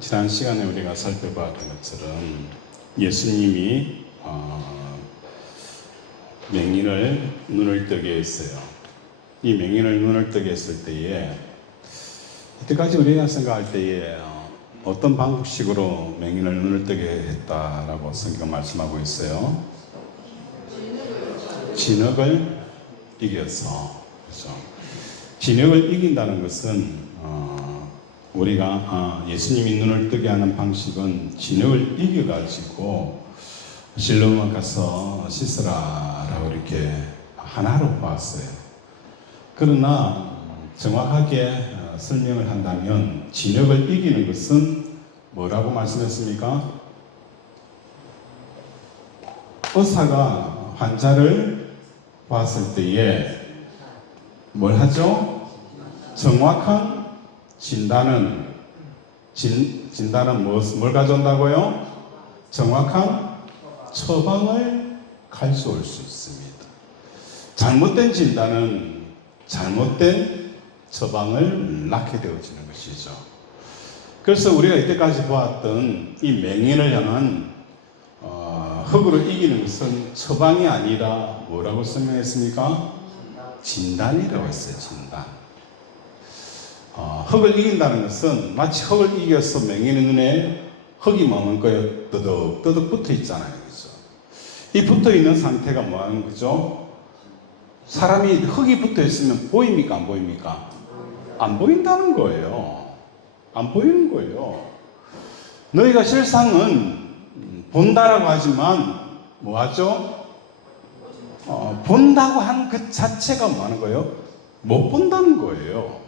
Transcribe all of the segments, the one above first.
지난 시간에 우리가 살펴봤던 것처럼 예수님이 맹인을 눈을 뜨게 했어요. 이 맹인을 눈을 뜨게 했을 때에 이때까지 우리가 생각할 때에 어떤 방식으로 맹인을 눈을 뜨게 했다라고 성경 말씀하고 있어요. 진흙을 이겨서. 그렇죠? 진흙을 이긴다는 것은 우리가 예수님이 눈을 뜨게 하는 방식은 진흙을 이겨가지고 실로암 가서 씻으라라고 이렇게 하나로 봤어요. 그러나 정확하게 설명을 한다면 진흙을 이기는 것은 뭐라고 말씀했습니까? 의사가 환자를 봤을 때에 뭘 하죠? 정확한 진단은 뭘 가져온다고요? 정확한 처방을 가져올 수 있습니다. 잘못된 진단은 잘못된 처방을 낳게 되어지는 것이죠. 그래서 우리가 이때까지 보았던 이 맹인을 향한 흙으로 이기는 것은 처방이 아니라 뭐라고 설명했습니까? 진단이라고 했어요. 진단. 흙을 이긴다는 것은 마치 흙을 이겨서 맹인의 눈에 흙이 머문 거에 뜨덕뜨덕 붙어 있잖아요. 그죠? 이 붙어 있는 상태가 뭐 하는 거죠? 사람이 흙이 붙어 있으면 보입니까? 안 보입니까? 안 보인다는 거예요. 안 보이는 거예요. 너희가 실상은 본다라고 하지만 뭐 하죠? 본다고 한 그 자체가 뭐 하는 거예요? 못 본다는 거예요.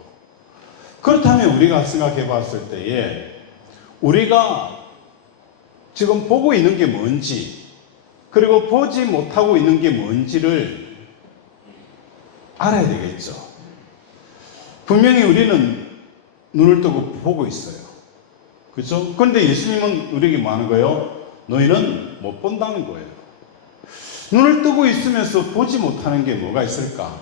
그렇다면 우리가 생각해 봤을 때에 우리가 지금 보고 있는 게 뭔지 그리고 보지 못하고 있는 게 뭔지를 알아야 되겠죠. 분명히 우리는 눈을 뜨고 보고 있어요. 그렇죠? 그런데 예수님은 우리에게 뭐 하는 거예요? 너희는 못 본다는 거예요. 눈을 뜨고 있으면서 보지 못하는 게 뭐가 있을까?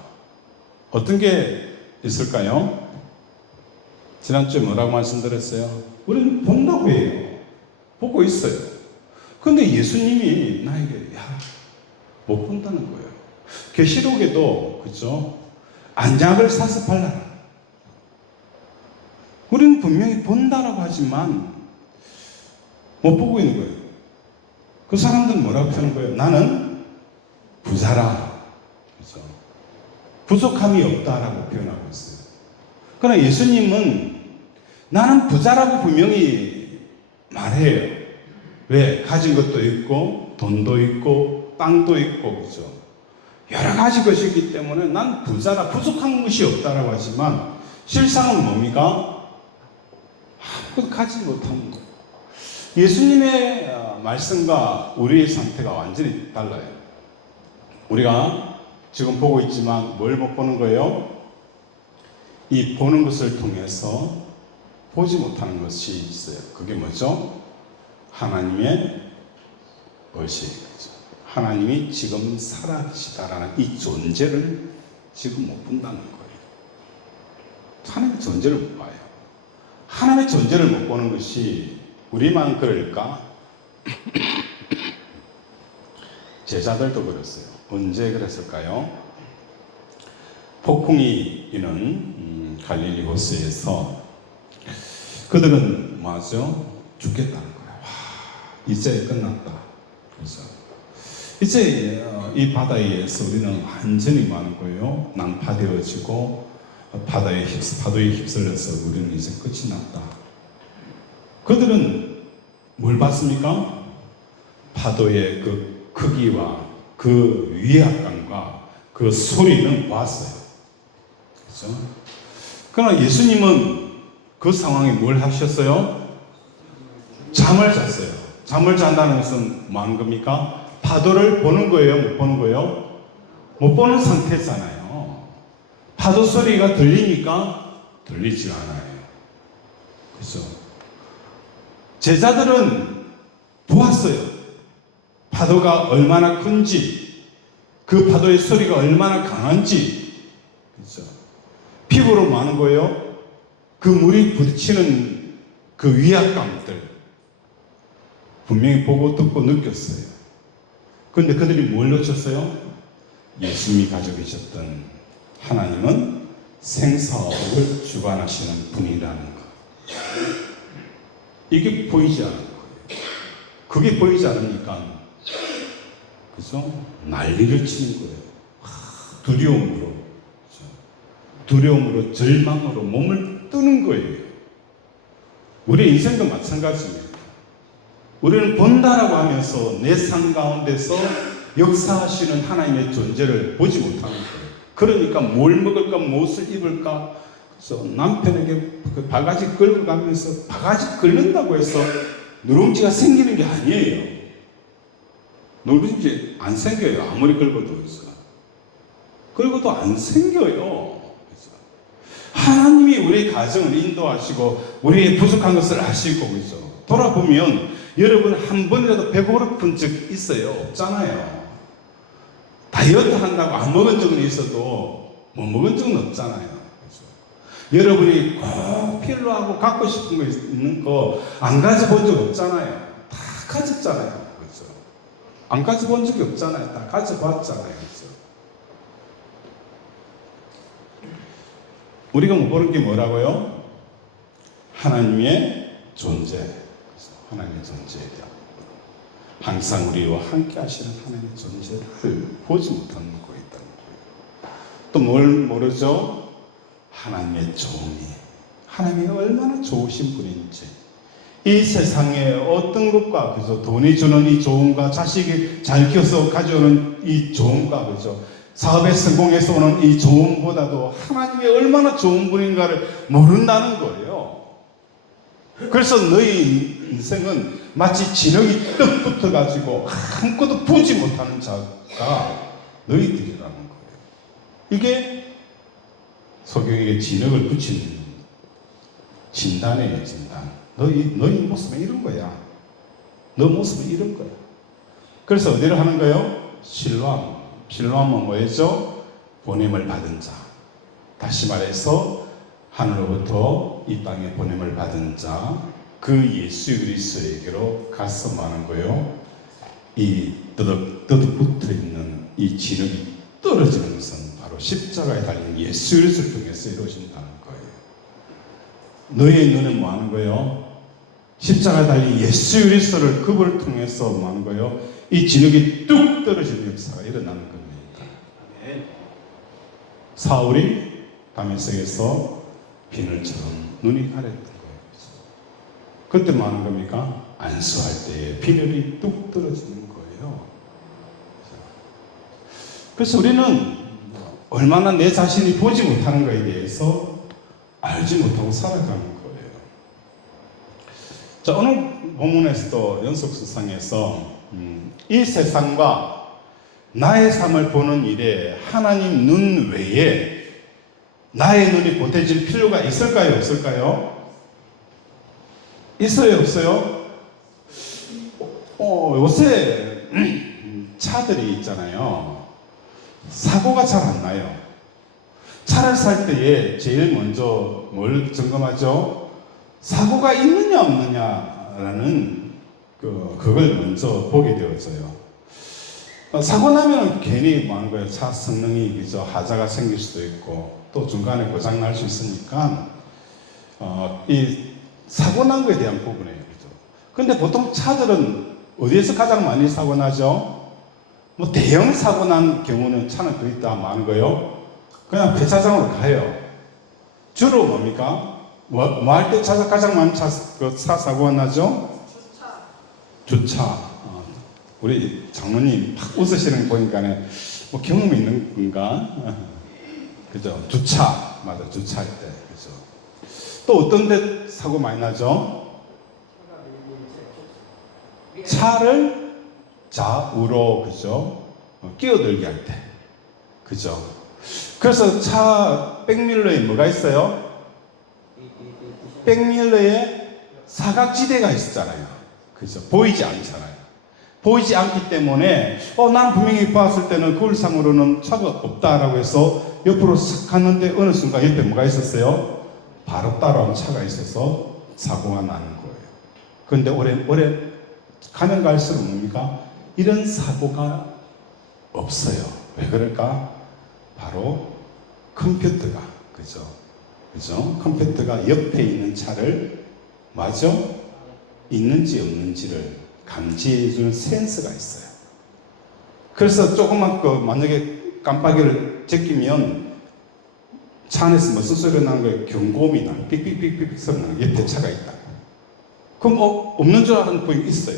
어떤 게 있을까요? 지난주에 뭐라고 말씀드렸어요? 우리는 본다고 해요. 보고 있어요. 그런데 예수님이 나에게 못 본다는 거예요. 계시록에도 그죠? 안약을 사서 발라라. 우리는 분명히 본다라고 하지만 못 보고 있는 거예요. 그 사람들은 뭐라고 하는 거예요? 나는 부자라. 그죠? 부족함이 없다라고 표현하고 있어요. 그러나 예수님은 나는 부자라고 분명히 말해요. 왜? 가진 것도 있고 돈도 있고 땅도 있고 그죠? 여러 가지 것이기 때문에 난 부자라 부족한 것이 없다라고 하지만 실상은 뭡니까? 아무것도 가지 못하는 거예요. 예수님의 말씀과 우리의 상태가 완전히 달라요. 우리가 지금 보고 있지만 뭘 못 보는 거예요? 이 보는 것을 통해서 보지 못하는 것이 있어요. 그게 뭐죠? 하나님의 의식이죠. 하나님이 지금 살아계시다라는 이 존재를 지금 못 본다는 거예요. 하나님의 존재를 못 봐요. 하나님의 존재를 못 보는 것이 우리만 그럴까? 제자들도 그랬어요. 언제 그랬을까요? 폭풍이 이는 갈릴리 호수에서 그들은 뭐하죠? 죽겠다는 거예요. 이제 끝났다. 그래서 이제 이 바다에서 우리는 완전히 많은 거예요. 난파되어지고 파도에 휩쓸려서 우리는 이제 끝이 났다. 그들은 뭘 봤습니까? 파도의 그 크기와 그 위압감과 그 소리는 봤어요. 그렇죠? 그러나 예수님은 그 상황에 뭘 하셨어요? 잠을 잤어요. 잠을 잔다는 것은 뭐 하는 겁니까? 파도를 보는 거예요? 못 보는 거예요? 못 보는 상태잖아요. 파도 소리가 들리니까 들리지 않아요. 그렇죠? 제자들은 보았어요. 파도가 얼마나 큰지, 그 파도의 소리가 얼마나 강한지, 그렇죠? 피부로 뭐 하는 거예요? 그 물이 부딪히는 그 위압감들 분명히 보고 듣고 느꼈어요. 그런데 그들이 뭘 놓쳤어요? 예수님이 가지고 계셨던 하나님은 생사업을 주관하시는 분이라는 것. 이게 보이지 않는 거예요. 그게 보이지 않으니까 그죠? 난리를 치는 거예요. 두려움으로, 그죠? 두려움으로, 절망으로 몸을 뜨는 거예요. 우리 인생도 마찬가지입니다. 우리는 본다라고 하면서 내 삶 가운데서 역사하시는 하나님의 존재를 보지 못하는 거예요. 그러니까 뭘 먹을까, 무엇을 입을까, 그래서 남편에게 그 바가지 끌고 가면서 바가지 긁는다고 해서 누룽지가 생기는 게 아니에요. 누룽지 안 생겨요. 아무리 긁어도. 긁어도 안 생겨요. 하나님이 우리의 가정을 인도하시고 우리의 부족한 것을 아시고 그죠? 돌아보면 여러분 한 번이라도 배고픈 적 있어요? 없잖아요. 다이어트 한다고 안 먹은 적은 있어도 못 먹은 적은 없잖아요. 그죠? 여러분이 꼭 필요하고 갖고 싶은 거 있는 거 안 가져본 적 없잖아요. 다 가졌잖아요. 그죠? 안 가져본 적이 없잖아요. 다 가져봤잖아요. 그죠? 우리가 못 보는 게 뭐라고요? 하나님의 존재. 하나님의 존재에 대한 항상 우리와 함께 하시는 하나님의 존재를 보지 못하는 거에 있다는 거예요. 또 뭘 모르죠? 하나님의 정의. 하나님이 얼마나 좋으신 분인지. 이 세상에 어떤 것과 그죠? 돈이 주는 이 좋음과 자식이 잘 키워서 가져오는 이 좋음과 그죠? 사업에 성공해서 오는 이 좋음보다도 하나님이 얼마나 좋은 분인가를 모른다는 거예요. 그래서 너희 인생은 마치 진흙이 떡 붙어가지고 아무것도 보지 못하는 자가 너희들이라는 거예요. 이게 소경에게 진흙을 붙이는 진단이에요. 진단. 너희 모습은 이런 거야. 너 모습은 이런 거야. 그래서 어디를 하는 거예요? 실로암. 실로암은 뭐였죠? 보냄을 받은 자. 다시 말해서 하늘로부터 이 땅에 보냄을 받은 자, 그 예수 그리스도에게로 가서 마는 거예요. 이 뜨득 붙어 있는 이 진흙이 떨어지는 것은 바로 십자가에 달린 예수 그리스도를 통해서 이루어진다는 거예요. 너의 눈은 뭐 하는 거예요? 십자가에 달린 예수 그리스도를 그분을 통해서 뭐 하는 거예요? 이 진흙이 뚝 떨어지는 역사가 일어나는 겁니다. 사울이 다메섹에서 비늘처럼 눈이 가렸던 거예요. 그때 뭐 하는 겁니까? 안수할 때에 비늘이 뚝 떨어지는 거예요. 그래서 우리는 얼마나 내 자신이 보지 못하는 것에 대해서 알지 못하고 살아가는 거예요. 자, 오늘 본문에서도 연속수상에서 이 세상과 나의 삶을 보는 일에 하나님 눈 외에 나의 눈이 보태질 필요가 있을까요? 없을까요? 있어요? 없어요? 요새 차들이 있잖아요. 사고가 잘 안 나요. 차를 살 때에 제일 먼저 뭘 점검하죠? 사고가 있느냐 없느냐라는 그걸 먼저 보게 되어져요. 사고 나면 괜히 뭐 하는 거예요? 차 성능이 그죠? 하자가 생길 수도 있고 또 중간에 고장 날 수 있으니까 이 사고 난 거에 대한 부분이에요. 그죠? 근데 보통 차들은 어디에서 가장 많이 사고 나죠? 뭐 대형 사고 난 경우는 차는 거의 다 많은 거예요. 그냥 폐차장으로 가요. 주로 뭡니까? 뭐 할 때 가장 많은 사고가 나죠? 주차. 우리 장모님 막 웃으시는 거 보니까 뭐 경험이 있는 건가? 그죠? 주차. 맞아. 주차할 때. 그죠? 또 어떤 데 사고 많이 나죠? 차를 좌우로, 그죠? 끼어들게 할 때. 그죠? 그래서 차 백밀러에 뭐가 있어요? 백밀러에 사각지대가 있었잖아요. 그죠? 보이지 않잖아요. 보이지 않기 때문에 난 분명히 봤을 때는 거울상으로는 차가 없다라고 해서 옆으로 싹 갔는데 어느 순간 옆에 뭐가 있었어요? 바로 따라온 차가 있어서 사고가 나는 거예요. 그런데 올해 가면 갈수록 뭡니까? 이런 사고가 없어요. 왜 그럴까? 바로 컴퓨터가, 그죠? 컴퓨터가 옆에 있는 차를 마저 있는지 없는지를 감지해주는 센서가 있어요. 그래서 조그만 만약에 깜빡이를 제끼면 차 안에서 무슨 소리가 나는 거예요? 경고음이 나. 삑삑삑삑 소리 나는 거예요. 옆에 차가 있다. 그럼 없는 줄 아는 분이 있어요.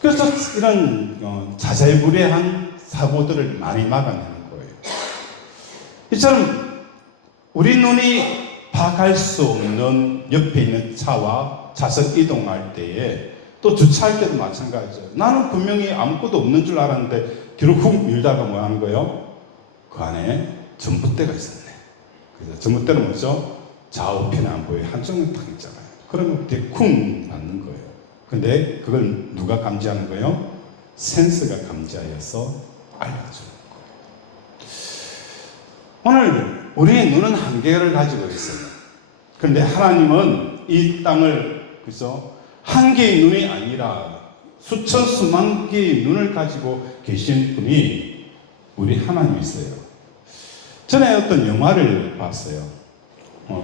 그래서 이런 자잘무례한 사고들을 많이 막아내는 거예요. 이처럼 우리 눈이 파악할 수 없는 옆에 있는 차와 좌석 이동할 때에 또 주차할 때도 마찬가지죠. 나는 분명히 아무것도 없는 줄 알았는데 뒤로 훅 밀다가 뭐 하는 거예요? 그 안에 전봇대가 있었네. 그래서 전봇대는 뭐죠? 좌우편에 안 보여요. 한쪽은 탁 있잖아요. 그러면 뒤에 쿵 맞는 거예요. 근데 그걸 누가 감지하는 거예요? 센서가 감지하여서 알려주는 거예요. 오늘 우리의 눈은 한계를 가지고 있어요. 그런데 하나님은 이 땅을, 그죠? 한 개의 눈이 아니라 수천 수만 개의 눈을 가지고 계신 분이 우리 하나님이세요. 전에 어떤 영화를 봤어요.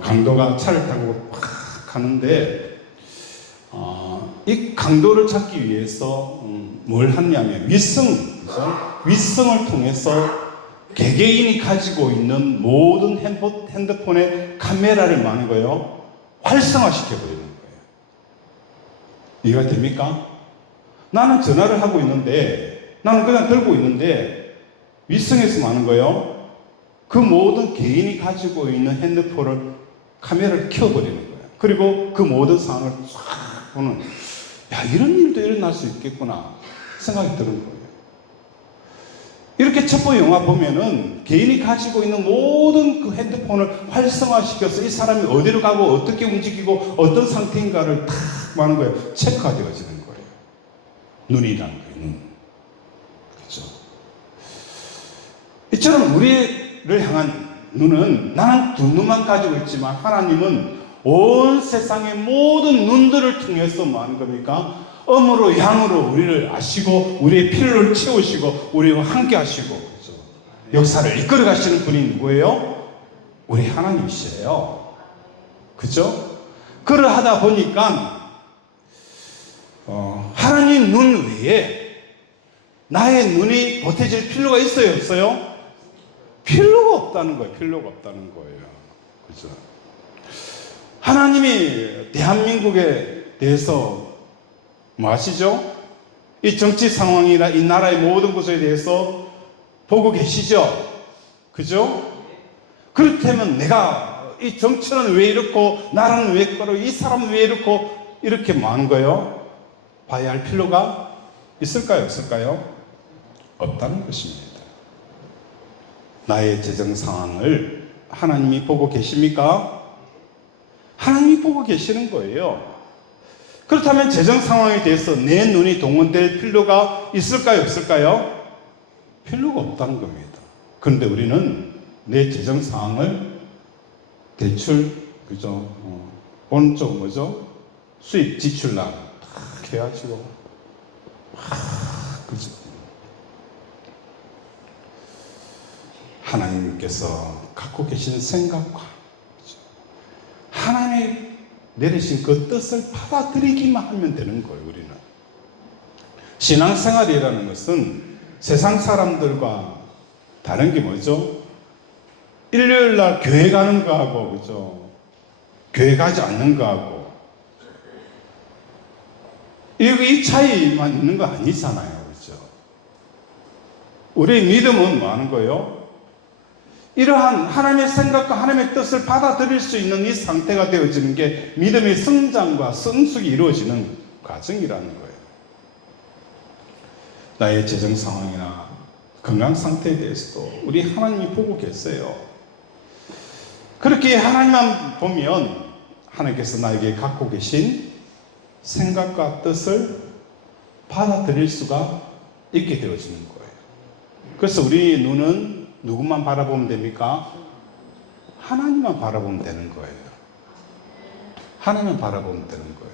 강도가 차를 타고 팍 가는데 이 강도를 찾기 위해서 뭘 하냐면 위성을 통해서 개개인이 가지고 있는 모든 핸드폰의 카메라를 많은 거예요. 활성화시켜버리는 거예요. 이해가 됩니까? 나는 전화를 하고 있는데, 나는 그냥 들고 있는데, 위성에서 많은 거예요. 그 모든 개인이 가지고 있는 핸드폰을, 카메라를 켜버리는 거예요. 그리고 그 모든 상황을 쫙 보는, 야, 이런 일도 일어날 수 있겠구나 생각이 드는 거예요. 이렇게 첩보 영화 보면은 개인이 가지고 있는 모든 그 핸드폰을 활성화시켜서 이 사람이 어디로 가고 어떻게 움직이고 어떤 상태인가를 다 하는 거예요. 체크가 되어지는 거예요. 눈이라는 거예요. 눈. 그렇죠? 이처럼 우리를 향한 눈은 나는 두 눈만 가지고 있지만 하나님은 온 세상의 모든 눈들을 통해서 뭐 하는 겁니까? 음으로 양으로 우리를 아시고 우리의 필요를 채우시고 우리와 함께 하시고, 그렇죠? 역사를 이끌어 가시는 분이 누구예요? 우리 하나님이시래요. 그죠? 그러하다 보니까 하나님 눈 외에 나의 눈이 보태질 필요가 있어요, 없어요? 필요가 없다는 거예요. 필요가 없다는 거예요. 그죠? 하나님이 대한민국에 대해서 뭐 아시죠? 이 정치 상황이나 이 나라의 모든 것에 대해서 보고 계시죠? 그죠? 그렇다면 내가 이 정치는 왜 이렇고 나라는 왜 그러고 이 사람은 왜 이렇고 이렇게 많은 거예요? 봐야 할 필요가 있을까요? 없을까요? 없다는 것입니다. 나의 재정 상황을 하나님이 보고 계십니까? 하나님이 보고 계시는 거예요. 그렇다면 재정 상황에 대해서 내 눈이 동원될 필요가 있을까요? 없을까요? 필요가 없다는 겁니다. 그런데 우리는 내 재정 상황을 대출, 그죠? 오른쪽 뭐죠? 수입 지출랑 딱 해가지고, 그죠? 하나님께서 갖고 계신 생각과, 그죠? 하나님의 내리신 그 뜻을 받아들이기만 하면 되는 거예요, 우리는. 신앙생활이라는 것은 세상 사람들과 다른 게 뭐죠? 일요일 날 교회 가는 거하고, 그죠? 교회 가지 않는 거하고, 이 차이만 있는 거 아니잖아요, 그죠? 우리의 믿음은 뭐 하는 거예요? 이러한 하나님의 생각과 하나님의 뜻을 받아들일 수 있는 이 상태가 되어지는 게 믿음의 성장과 성숙이 이루어지는 과정이라는 거예요. 나의 재정 상황이나 건강 상태에 대해서도 우리 하나님이 보고 계세요. 그렇게 하나님만 보면 하나님께서 나에게 갖고 계신 생각과 뜻을 받아들일 수가 있게 되어지는 거예요. 그래서 우리 눈은 누구만 바라보면 됩니까? 하나님만 바라보면 되는 거예요. 하나님을 바라보면 되는 거예요.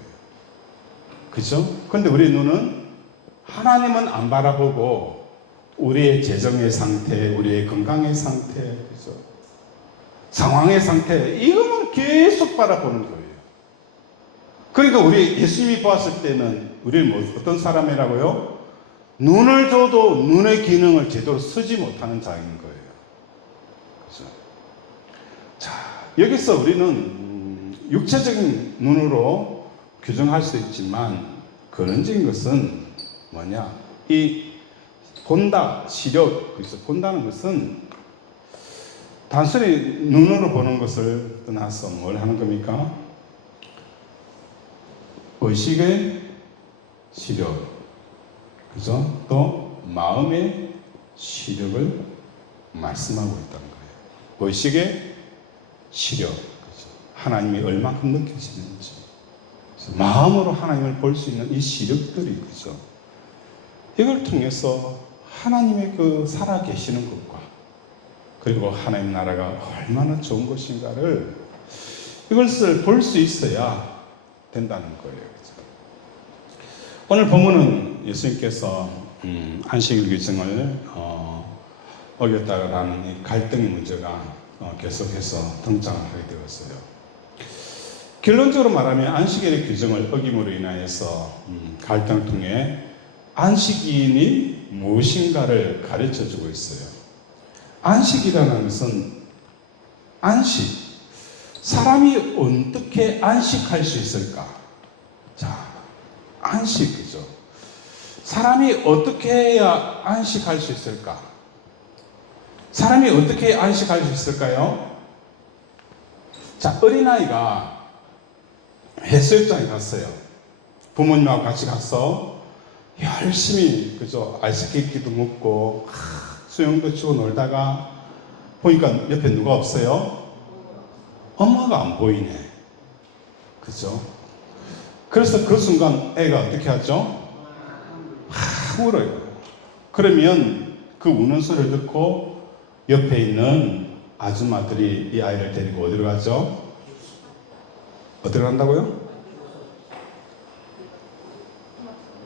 그죠? 근데 우리 눈은 하나님은 안 바라보고 우리의 재정의 상태, 우리의 건강의 상태, 그죠? 상황의 상태, 이것만 계속 바라보는 거예요. 그러니까 우리 예수님이 보았을 때는 우리는 어떤 사람이라고요? 눈을 줘도 눈의 기능을 제대로 쓰지 못하는 자인 거예요. 그죠? 자, 여기서 우리는 육체적인 눈으로 규정할 수 있지만 근원적인 것은 뭐냐? 이 본다, 시력, 그래서 본다는 것은 단순히 눈으로 보는 것을 떠나서 뭘 하는 겁니까? 의식의 시력, 그죠? 또 마음의 시력을 말씀하고 있다는 거예요. 의식의 시력, 그죠? 하나님이 얼마큼 느껴지는지, 그죠? 마음으로 하나님을 볼 수 있는 이 시력들이, 그죠? 이걸 통해서 하나님의 그 살아계시는 것과 그리고 하나님 나라가 얼마나 좋은 것인가를 이것을 볼 수 있어야 된다는 거예요. 그죠? 오늘 본문은 예수님께서 안식일 규정을 어겼다라는 이 갈등의 문제가 계속해서 등장을 하게 되었어요. 결론적으로 말하면 안식일의 규정을 어김으로 인하여서 갈등을 통해 안식일이 무엇인가를 가르쳐 주고 있어요. 안식이라는 것은 안식. 사람이 어떻게 안식할 수 있을까? 자, 안식이죠. 사람이 어떻게 해야 안식할 수 있을까? 사람이 어떻게 안식할 수 있을까요? 자, 어린아이가 해수욕장에 갔어요. 부모님하고 같이 가서 열심히, 그죠? 아이스케이크도 먹고, 수영도 치고 놀다가, 보니까 옆에 누가 없어요? 엄마가 안 보이네. 그죠? 그래서 그 순간 애가 어떻게 하죠? 울어요. 그러면 그 우는 소리를 듣고 옆에 있는 아줌마들이 이 아이를 데리고 어디로 가죠? 어디로 간다고요?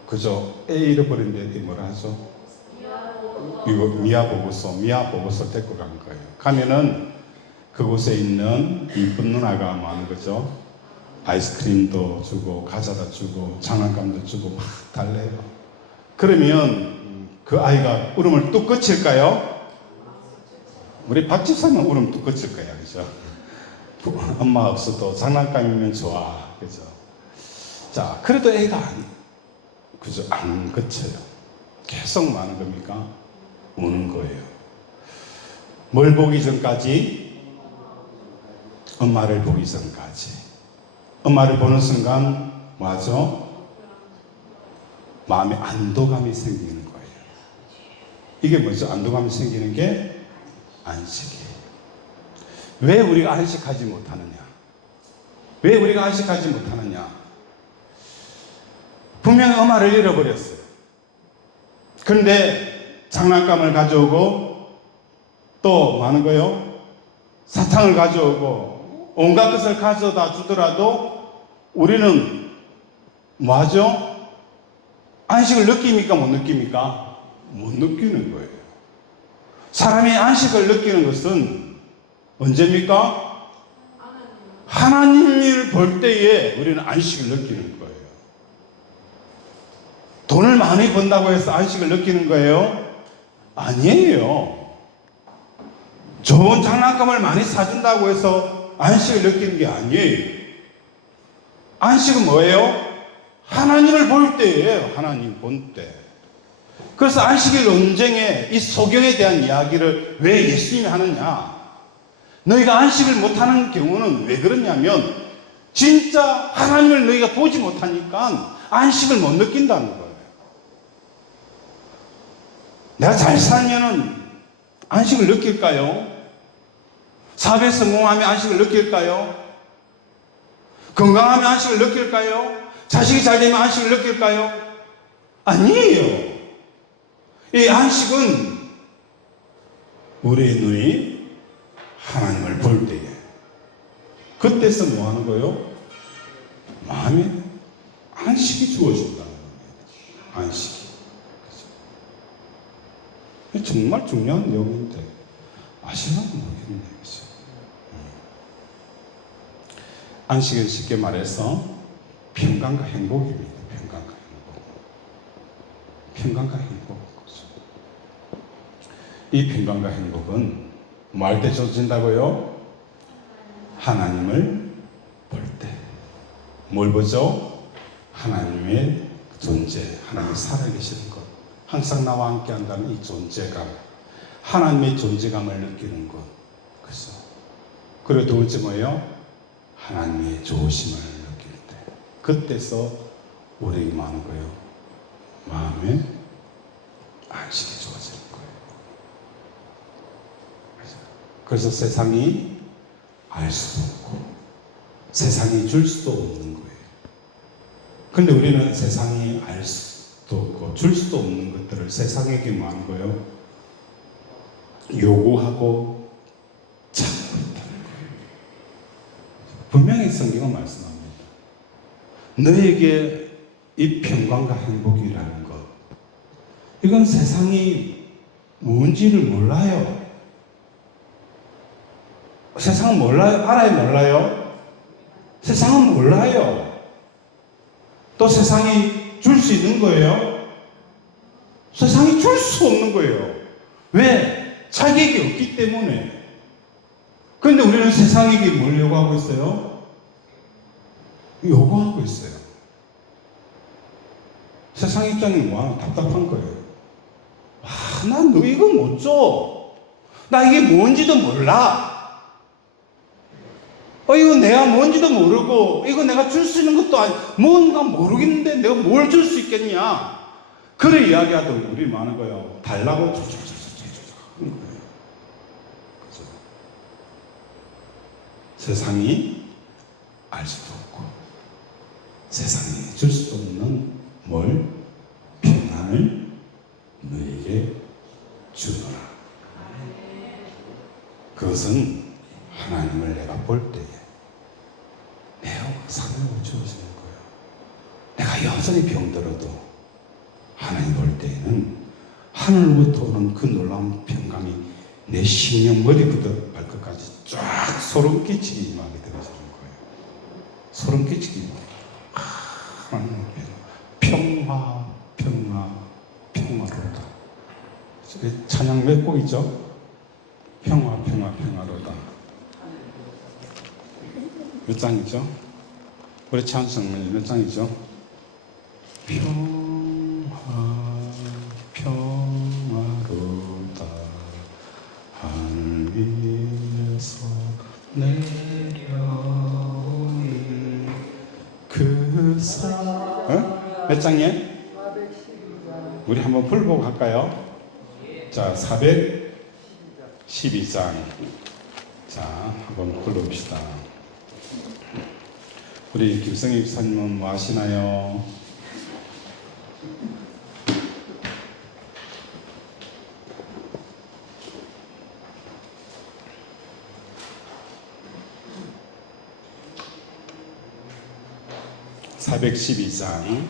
그죠? 애 잃어버린 데 뭐라 하죠? 이거 미아보고서 데리고 간 거예요. 가면은 그곳에 있는 이쁜 누나가 뭐 하는 거죠? 아이스크림도 주고 과자도 주고 장난감도 주고 막 달래요. 그러면 그 아이가 울음을 뚝 그칠까요? 우리 박 집사는 울음 뚝 그칠 거야, 그죠? 엄마 없어도 장난감이면 좋아, 그죠? 자, 그래도 애가 그죠? 안 그쳐요. 계속 많은 겁니까? 우는 거예요. 뭘 보기 전까지? 엄마를 보기 전까지. 엄마를 보는 순간 뭐하죠? 마음에 안도감이 생기는 거예요. 이게 뭐죠? 안도감이 생기는 게 안식이에요. 왜 우리가 안식하지 못하느냐? 왜 우리가 안식하지 못하느냐? 분명히 엄마를 잃어버렸어요. 그런데 장난감을 가져오고 또 뭐 하는 거예요? 사탕을 가져오고 온갖 것을 가져다 주더라도 우리는 뭐 하죠? 안식을 느낍니까? 못 느낍니까? 못 느끼는 거예요. 사람이 안식을 느끼는 것은 언제입니까? 하나님을 볼 때에 우리는 안식을 느끼는 거예요. 돈을 많이 번다고 해서 안식을 느끼는 거예요? 아니에요. 좋은 장난감을 많이 사준다고 해서 안식을 느끼는 게 아니에요. 안식은 뭐예요? 하나님을 볼 때예요. 하나님 본 때. 그래서 안식일 논쟁에 이 소경에 대한 이야기를 왜 예수님이 하느냐? 너희가 안식을 못하는 경우는 왜 그러냐면 진짜 하나님을 너희가 보지 못하니까 안식을 못 느낀다는 거예요. 내가 잘 살면은 안식을 느낄까요? 사업에 성공하면 안식을 느낄까요? 건강하면 안식을 느낄까요? 자식이 잘 되면 안식을 느낄까요? 아니에요. 이 안식은 우리의 눈이 하나님을 볼 때에 그때서 뭐 하는 거예요? 다음에 안식이 주어진다는 거예요. 안식이. 그죠? 정말 중요한 내용인데 아시나 모르겠네요. 그죠? 안식은 쉽게 말해서 평강과 행복입니다. 평강과 행복. 평강과 행복. 그죠? 이 평강과 행복은 뭐 할 때 주어진다고요? 하나님을 볼 때. 뭘 보죠? 하나님의 존재, 하나님이 살아계시는 것, 항상 나와 함께 한다는 이 존재감, 하나님의 존재감을 느끼는 것. 그래서 그리고 두 번째 뭐예요? 하나님의 좋으심을 느낄 때. 그때서 우리에게 뭐 하는 거예요? 마음에 안식이 주어지는 거예요. 그래서 세상이 알 수도 없고 세상이 줄 수도 없는 거예요. 근데 우리는 세상이 알 수도 없고 줄 수도 없는 것들을 세상에게 뭐 하는 거예요? 요구하고 찾고 있다는 거예요. 분명히 성경은 말씀합니다. 너에게 이 평강과 행복이라는 것, 이건 세상이 뭔지를 몰라요. 세상은 몰라요? 알아요? 몰라요? 세상은 몰라요. 또 세상이 줄 수 있는 거예요? 세상이 줄 수 없는 거예요. 왜? 자격이 없기 때문에. 그런데 우리는 세상에게 뭘 요구하고 있어요? 요구하고 있어요. 세상 입장이 뭐하나 답답한 거예요. 난 너 이거 못 줘. 나 이게 뭔지도 몰라. 이거 내가 뭔지도 모르고, 이거 내가 줄 수 있는 것도 아니, 뭔가 모르겠는데 내가 뭘 줄 수 있겠냐. 그래 이야기하던 우리 많은 거예요. 달라고 하는 거예요. 그죠? 세상이 알 수도 없고, 세상이 줄 수도 없는 뭘? 평안을 너에게 주노라. 그것은 하나님을 내가 볼 때에 내가 상을 주어지는 거예요. 내가 여전히 병들어도 하나님 볼 때에는 하늘로부터 오는 그 놀라운 평강이 내 심령 머리부터 발끝까지 쫙 소름 끼치기 임하게 되어지는 거예요. 소름 끼치기 하나님 평화, 평화, 평화로다. 찬양 몇 곡이죠? 평화, 평화, 평화로다. 몇 장이죠? 우리 찬송은 몇 장이죠? 평화, 평화로다. 하늘 위에서 내려오는 그 사랑. 몇 장이에요? 우리 한번 불보고 갈까요? 자, 412장. 자, 한번 불러봅시다. 우리 김성희 집사님은 뭐 하시나요? (412장)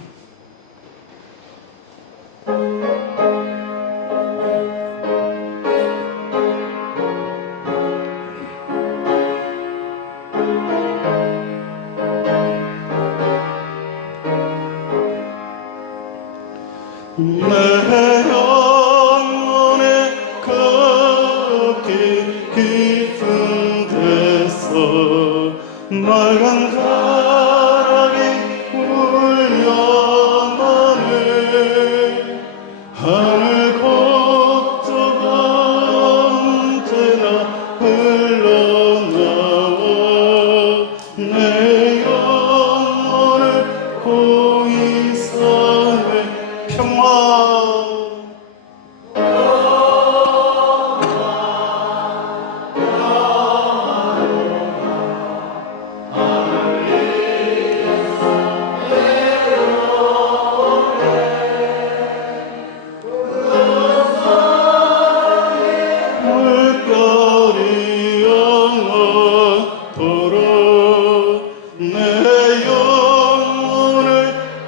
내 영혼의 깊이 깊은 데서 맑은 가락이 울려나네. 하늘 꼭두가 언제나 흘러나와 내 영혼을 고이사네. 평화.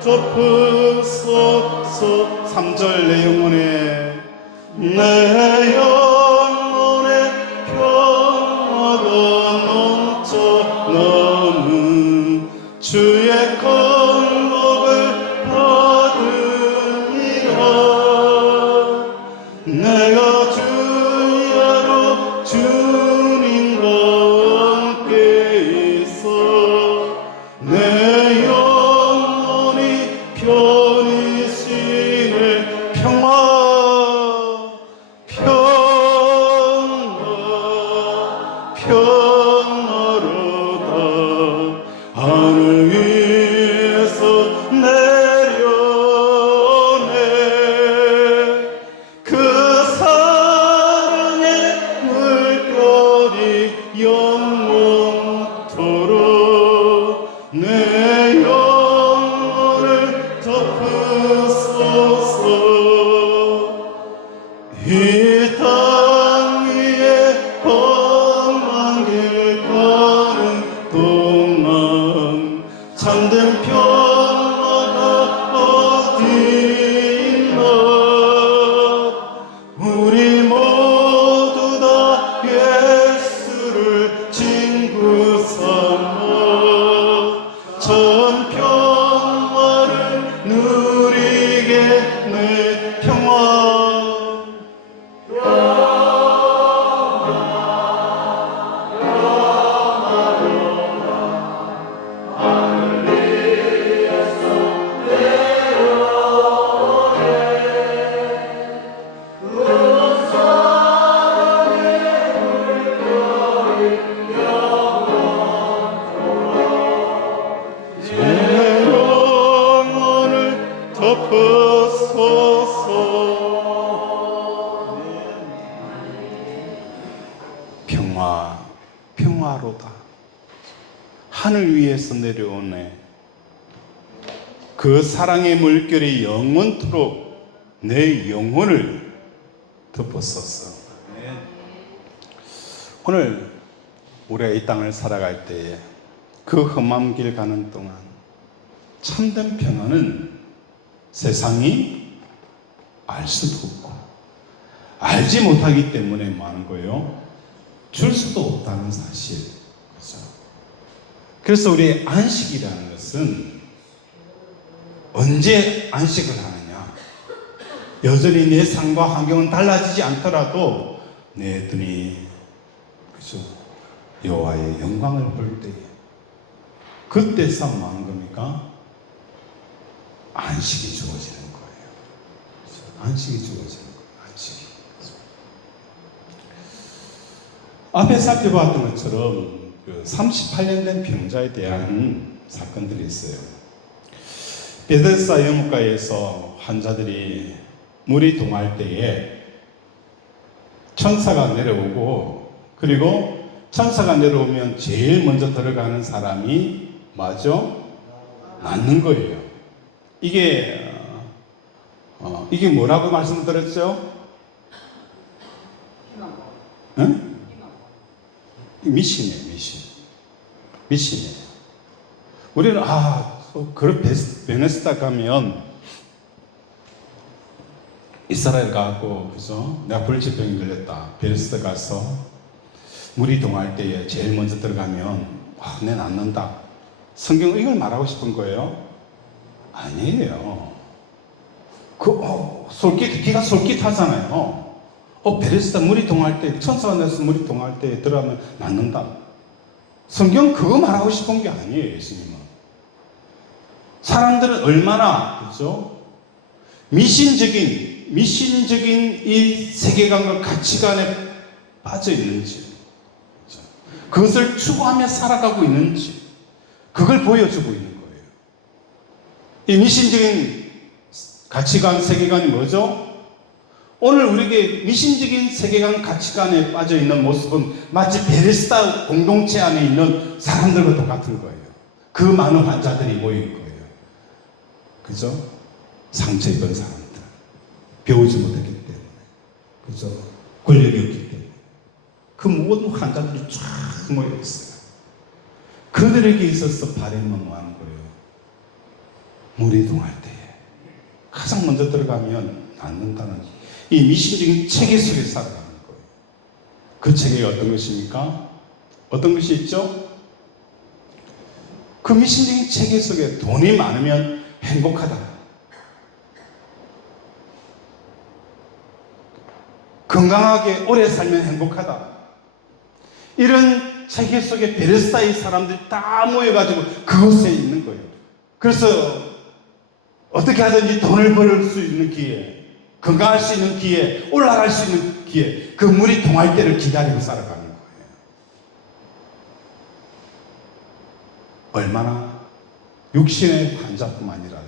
덮으소서. 3절 내 영혼에 평화가 넘쳐 넘은 주의 건복을 받으리라. 내가 주야로 주님과 함께 있어 내 영혼이 편히 쉬네. 평화로다. 하늘 위에서 내려오네. 그 사랑의 물결이 영원토록 내 영혼을 덮으소서. 이 땅 위에 험한 길 가는 동안 참된 평화가 어디 있나. 우리 모두 다 예수를 친구 삼아 전 평화를 누리겠네. 평화. 평화로다. 하늘 위에서 내려오네. 그 사랑의 물결이 영원토록 내 영혼을 덮었었어. 오늘 우리가 이 땅을 살아갈 때에 그 험한 길 가는 동안 참된 평안은 세상이 알 수도 없고 알지 못하기 때문에 많은 거예요. 줄 수도 없다는 사실. 그렇죠? 그래서 우리 안식이라는 것은 언제 안식을 하느냐? 여전히 내 삶과 환경은 달라지지 않더라도 내 눈이 그죠? 여호와의 영광을 볼 때에 그때서 뭐 하는 겁니까? 안식이 주어지는 거예요. 그렇죠? 안식이 주어지는 거예요. 안식이. 앞에 살펴봤던 것처럼 38년 된 병자에 대한 사건들이 있어요. 베데스다 영국가에서 환자들이 물이 동할 때에 천사가 내려오고, 그리고 천사가 내려오면 제일 먼저 들어가는 사람이 맞죠? 낫는 거예요. 이게 뭐라고 말씀드렸죠? 응? 미신이에요, 미신이에요. 우리는, 그런 베네스다 가면, 이스라엘 가고, 그죠? 내가 불치병이 걸렸다. 베네스다 가서, 물이 동할 때에 제일 먼저 들어가면, 내 낫는다. 성경은 이걸 말하고 싶은 거예요? 아니에요. 기가 솔깃하잖아요. 베데스다 물이 동할 때, 천사가 내서 물이 동할 때 들어가면 낫는다. 성경 그거 말하고 싶은 게 아니에요, 예수님은. 사람들은 얼마나, 그죠? 미신적인 이 세계관과 가치관에 빠져 있는지, 그죠? 그것을 추구하며 살아가고 있는지, 그걸 보여주고 있는 거예요. 이 미신적인 가치관, 세계관이 뭐죠? 오늘 우리에게 미신적인 세계관, 가치관에 빠져 있는 모습은 마치 베데스다 공동체 안에 있는 사람들과 똑같은 거예요. 그 많은 환자들이 모인 거예요. 그죠? 상처 입은 사람들. 배우지 못했기 때문에. 그죠? 권력이 없기 때문에. 그 모든 환자들이 쫙 모여 있어요. 그들에게 있어서 바람은 뭐 하는 거예요? 물이 동할 때에 가장 먼저 들어가면 낫는다는 이 미신적인 체계 속에 살아가는 거예요. 그 체계가 어떤 것입니까? 어떤 것이 있죠? 그 미신적인 체계 속에 돈이 많으면 행복하다. 건강하게 오래 살면 행복하다. 이런 체계 속에 베레스다의 사람들이 다 모여가지고 그곳에 있는 거예요. 그래서 어떻게 하든지 돈을 벌 수 있는 기회, 건강할 수 있는 기회, 올라갈 수 있는 기회, 그 물이 동할 때를 기다리고 살아가는 거예요. 얼마나 육신의 환자뿐만 아니라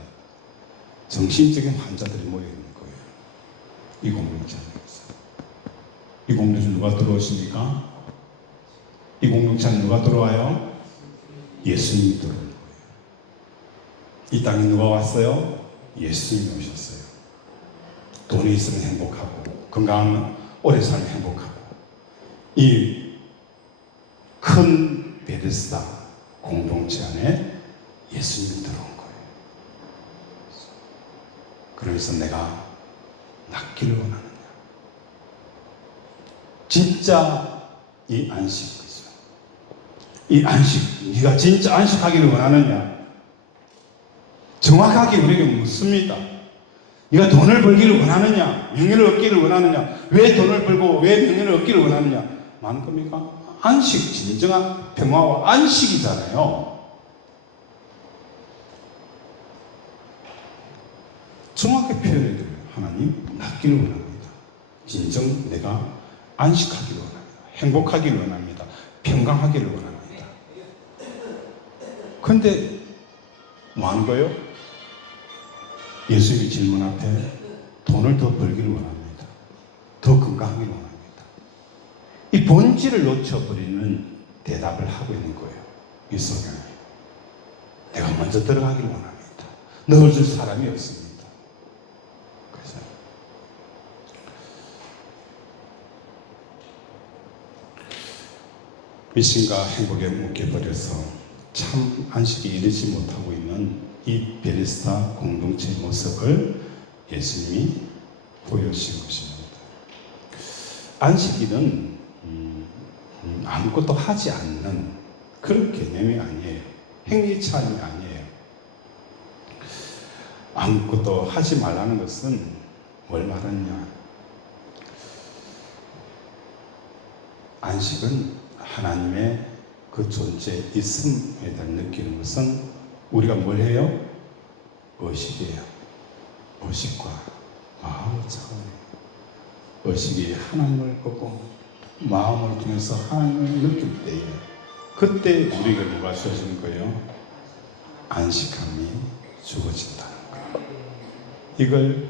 정신적인 환자들이 모여있는 거예요. 이 공동체에서. 이 공동체 누가 들어오십니까? 이 공동체는 누가 들어와요? 예수님이 들어오는 거예요. 이 땅에 누가 왔어요? 예수님이 오셨어요. 돈이 있으면 행복하고 건강하면 오래 살면 행복하고 이 큰 베데스다 공동체 안에 예수님이 들어온 거예요. 그래서 내가 낫기를 원하느냐? 진짜 이 안식이죠. 이 안식, 네가 진짜 안식하기를 원하느냐? 정확하게 우리에게 묻습니다. 네가 돈을 벌기를 원하느냐? 명예를 얻기를 원하느냐? 왜 돈을 벌고 왜 명예를 얻기를 원하느냐? 많은 겁니까? 안식, 진정한 평화와 안식이잖아요. 정확하게 표현해드려요. 하나님, 낫기를 원합니다. 진정 내가 안식하기를 원합니다. 행복하기를 원합니다. 평강하기를 원합니다. 근데 뭐 하는 거예요? 예수님의 질문 앞에 돈을 더 벌기를 원합니다. 더 건강하기를 원합니다. 이 본질을 놓쳐버리는 대답을 하고 있는 거예요. 이 성경에. 내가 먼저 들어가기를 원합니다. 넣어줄 사람이 없습니다. 그래서 미신과 행복에 묶여버려서 참 안식이 이르지 못하고 있는 이 베데스다 공동체의 모습을 예수님이 보여주신 것입니다. 안식일은 아무것도 하지 않는 그런 개념이 아니에요. 행위차원이 아니에요. 아무것도 하지 말라는 것은 뭘 말하냐? 안식은 하나님의 그 존재 있음에 대한 느끼는 것은 우리가 뭘 해요? 의식이에요. 의식과 마음의 차원이에요. 의식이 하나님을 보고 마음을 통해서 하나님을 느낄 때에 그때 우리에게 뭐가 주어지는 거예요? 안식함이 주어진다는 거예요. 이걸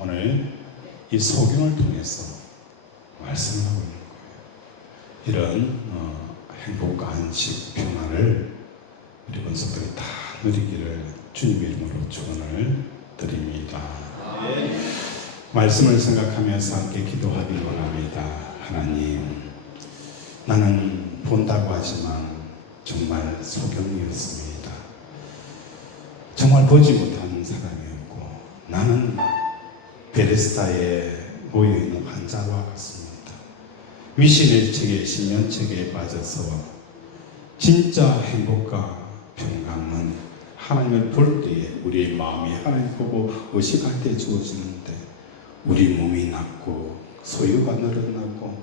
오늘 이 소경을 통해서 말씀하고 있는 거예요. 이런 행복과 안식, 평화를 우리 권속들이 다 누리기를 주님의 이름으로 축원을 드립니다. 말씀을 생각하면서 함께 기도하기를 원합니다. 하나님, 나는 본다고 하지만 정말 소경이었습니다. 정말 보지 못하는 사람이었고 나는 베데스다에 모여있는 환자와 같습니다. 미신의 체계, 신명체계에 빠져서 진짜 행복과 평강은 하나님을 볼 때에 우리의 마음이 하나님 보고 의식할 때 주어지는데 우리 몸이 낫고 소유가 늘어나고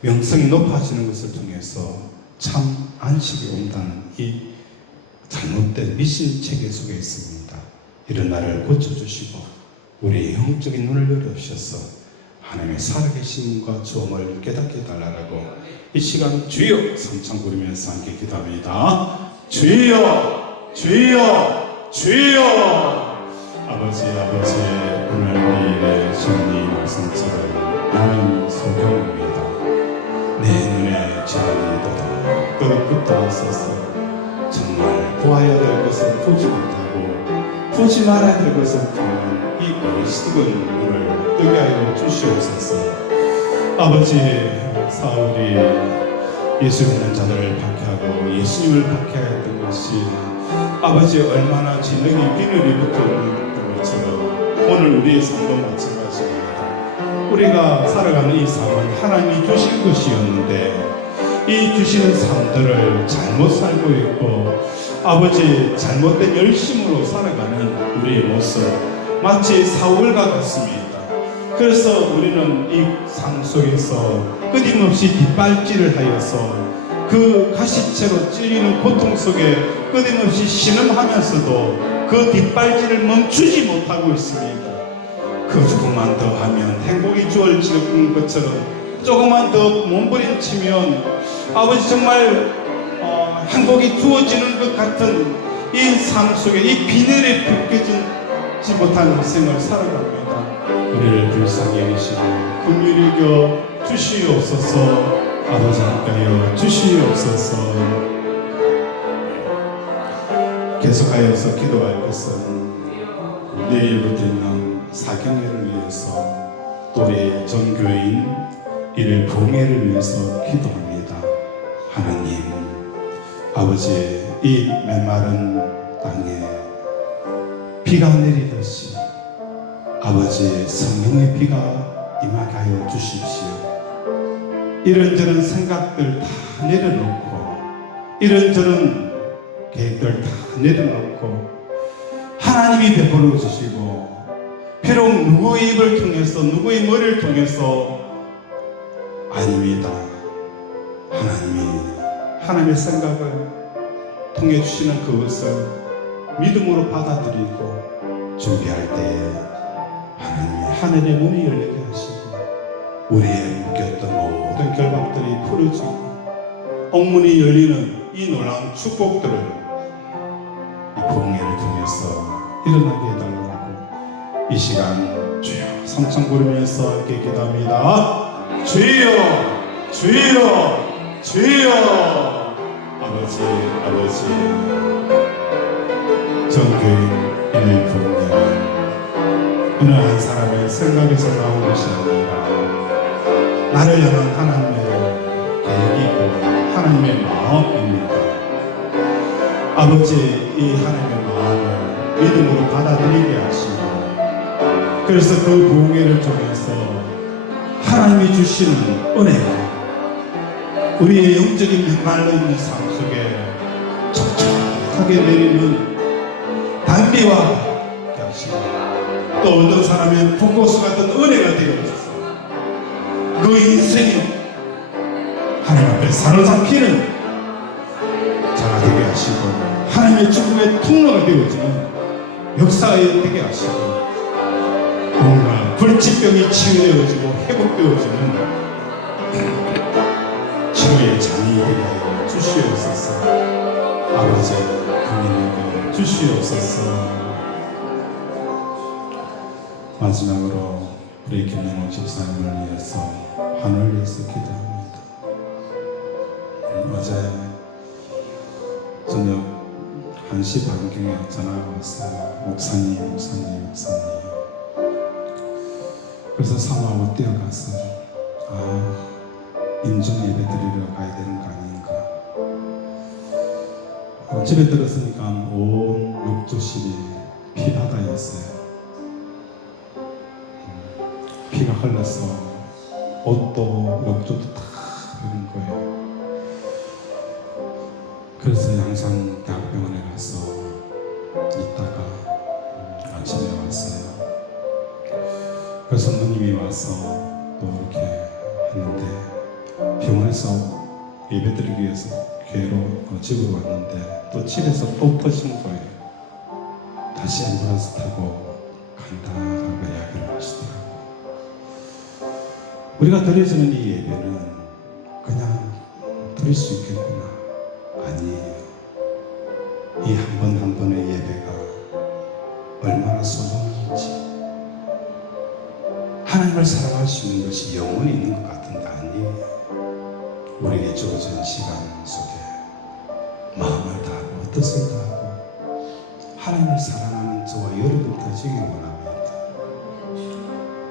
명성이 높아지는 것을 통해서 참 안식이 온다는 이 잘못된 미신 체계 속에 있습니다. 이런 나를 고쳐주시고 우리의 영적인 눈을 열어주셔서 하나님의 살아계심과 주엄을 깨닫게 해달라고 이 시간 주여 삼창 부르면서 함께 기도합니다. 주여 주여 주여. 아버지 오늘 우리의 주님 말씀처럼 나는 소경입니다. 내 눈에 지랄이 돋아 그 끝도 없어서 정말 보아야 될 것을 보지 못하고 보지 말아야 될 것을 보는 이 어리석은 눈을 뜨게 하여 주시옵소서. 아버지, 사울이 예수 믿는 자들을 박해하고 예수님을 박해했던 것이 아버지 얼마나 진흙이 비늘이 붙어있는 것처럼 오늘 우리의 삶도 마찬가지입니다. 우리가 살아가는 이 삶은 하나님이 주신 것이었는데 이 주시는 삶들을 잘못 살고 있고 아버지 잘못된 열심으로 살아가는 우리의 모습 마치 사울과 같습니다. 그래서 우리는 이 삶 속에서 끊임없이 뒷발질을 하여서 그 가시채로 찔리는 고통 속에 끊임없이 신음하면서도 그 뒷발질을 멈추지 못하고 있습니다. 그 조금만 더 하면 행복이 주어질 것처럼 조금만 더 몸부림치면 아버지 정말 행복이 주어지는 것 같은 이 삶 속에 이 비늘에 벗겨지지 못하는 인생을 살아갑니다. 우리를 불쌍히 여기시고 긍휼히 여겨 주시옵소서. 아버지 하나님여 주시옵소서. 계속하여서 기도할 것은 내일부터 있는 사경회를 위해서 또 우리 전교인 이를 봉해를 위해서 기도합니다. 하나님 아버지 이 메마른 땅에 비가 내리듯이 아버지 성령의 비가 임하게 하여 주십시오. 이런저런 생각들 다 내려놓고 이런저런 계획들 다 내려놓고 하나님이 베풀어 주시고 비록 누구의 입을 통해서 누구의 머리를 통해서 아닙니다. 하나님의 생각을 통해 주시는 그것을 믿음으로 받아들이고 준비할 때에 하나님이 하늘의 문이 열리게 하시고 우리의 묶였던 모든 결박들이 풀어지고 옥문이 열리는 이 놀라운 축복들을 이 부흥회를 통해서 일어나게 해달라고 이 시간 주여 삼창 부르면서 함께 기도합니다. 주여 주여 주여. 아버지 전교인 이 부흥회는 어느 한 사람의 생각에서 나온 것이 아니라 나를 향한 하나님의 계획이고 하나님의 마음입니다. 아버지 이 하나님의 마음을 믿음으로 받아들이게 하시고 그래서 그 부흥회를 통해서 하나님이 주시는 은혜가 우리의 영적인 메말라 있는 삶 속에 촉촉하게 내리는 단비와 함께 하시고 또 어떤 사람의 폭포수 같은 은혜가 되어져서 그 인생이 하나님 앞에 사로잡히는 자가 되게 하시고 하나님의 축복의 통로가 되어지는 역사가 되게 하시고 뭔가 불치병이 치유되어지고 회복되어지는 치유의 장이 되게 하여 주시옵소서. 아버지 긍휼히 주시옵소서. 마지막으로 우리 김영호 집사님을 위해서 하늘을 위해서 기도합니다. 어제 저녁 1시 반경에 전화가 왔어요. 목사님. 그래서 사모하고 뛰어가서 임종 예배 드리러 가야 되는 거 아닌가. 집에 들었으니까 온 욕조실이 피바다였어요. 피가 흘러서 옷도 욕조도 다 흐른 거예요. 그래서 양산대학병원에 가서 있다가 아침에 왔어요. 그래서 누님이 와서 또 이렇게 했는데 병원에서 예배드리기 위해서 교회로 집으로 왔는데 또 집에서 또 터진 거예요. 다시 앰뷸런스 타고 간다라고 이야기를 하시더라고요. 우리가 드려지는 이 예배는 그냥 드릴 수 있겠구나. 아니에요. 이 한 번 한 번의 예배가 얼마나 소중한지 하나님을 사랑할 수 있는 것이 영원히 있는 것 같은데 아니에요. 우리에게 주어진 시간 속에 마음을 다하고 뜻을 다하고 하나님을 사랑하는 저와 여러분 되시길 원합니다.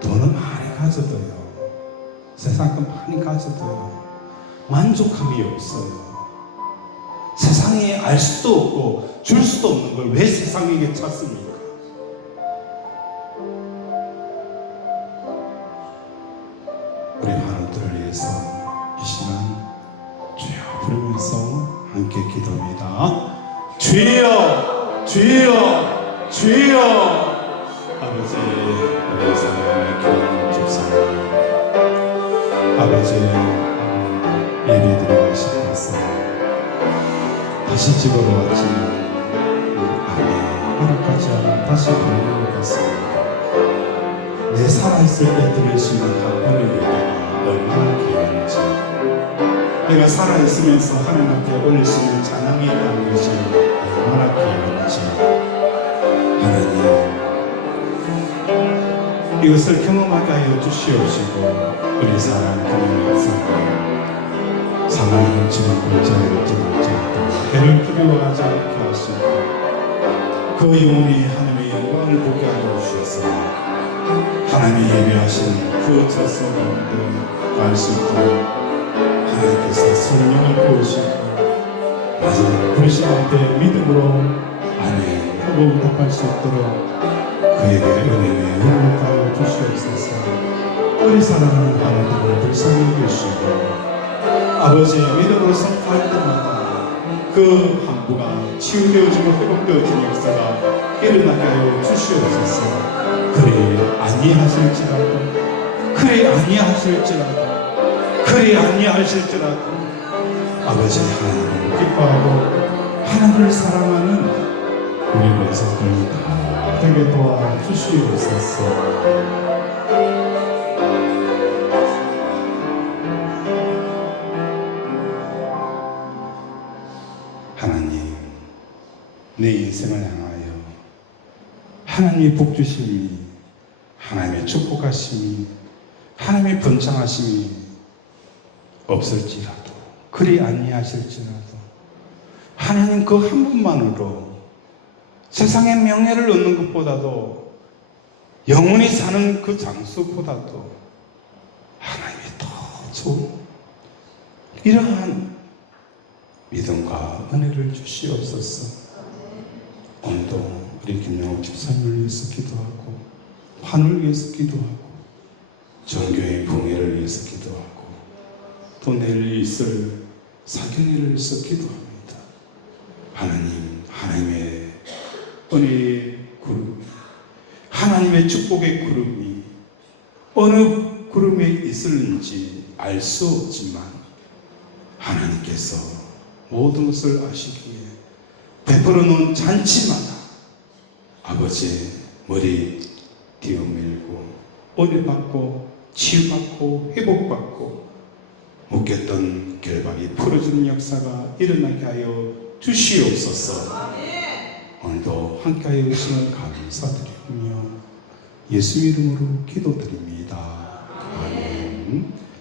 돈은 많이 가져도요, 세상 것 많이 가져도요 만족함이 없어요. 세상이 알 수도 없고 줄 수도 없는 걸 왜 세상에게 찾습니까? 우리 환우들을 위해서 이 시간 주여 부르면서 함께 기도합니다. 주여, 주여, 주여. 아버지, 우리 사랑의 교회 집사님, 아버지 예배드리고 싶어서 다시 집으로 왔지만 아멘 허락하지 않아 다시 돌아오고 갔습니다. 내 살아있을 때 들을 수 있는 한 번의 예배가 얼마나 귀한지, 내가 살아있으면서 하나님 앞에 올릴 수 있는 찬양이 있다는 것이 얼마나 귀한지, 하나님 이것을 경험하게 하여 주시옵시고, 우리 사랑 하나님 역사님 사망의 지는 골짜기를 떠나지 않고 해를 두려워하지 않게 하시고 그 영혼이 하나님의 영광을 보게 하여 주셔서 하나님이 예비하신 그 저승 가운데 갈 수 있도록 하나님께서 성령을 부으시고 마지막 불신할 때 믿음으로 아멘 하고 응답할 수 있도록 그에게 은혜의 응답하여 주시옵소서. 우리 사랑하는 하나님을 불쌍히 여기시고 아버지의 믿음으로 선포할 때마다 그 한부가 치유되어지고 회복되어지는 역사가 일어나게 하여 주시옵소서. 그리 아니하실지라도, 그리 아니하실지라도, 그리 아니하실지라도 아버지 하나님을 기뻐하고 하나님을 사랑하는 우리 모습을 다 되게 도와주시옵소서. 하나님, 내 인생을 향하여 하나님의 복주심이, 하나님의 축복하심이, 하나님의 번창하심이 없을지라도, 그리 아니하실지라도 하나님 그 한 분만으로 세상의 명예를 얻는 것보다도, 영원히 사는 그 장수보다도 하나님이 더 좋은 이러한 믿음과 은혜를 주시옵소서. 오늘도 우리 김영옥 집사님을 위해서 기도하고, 환을 위해서 기도하고, 정교의 봉해를 위해서 기도하고, 또 내일 있을 사경회를 위해서 기도합니다. 하나님, 하나님의 은혜의 구름, 하나님의 축복의 구름이 어느 구름에 있을는지 알 수 없지만 하나님께서 모든 것을 아시기에 베풀어 놓은 잔치마다 아버지의 머리 뒤어밀고 은혜 받고 치유받고 회복받고 묶였던 결박이 풀어지는 역사가 일어나게 하여 주시옵소서. 오늘도 함께하여 주시는 감사드리며 예수 이름으로 기도드립니다. 아멘.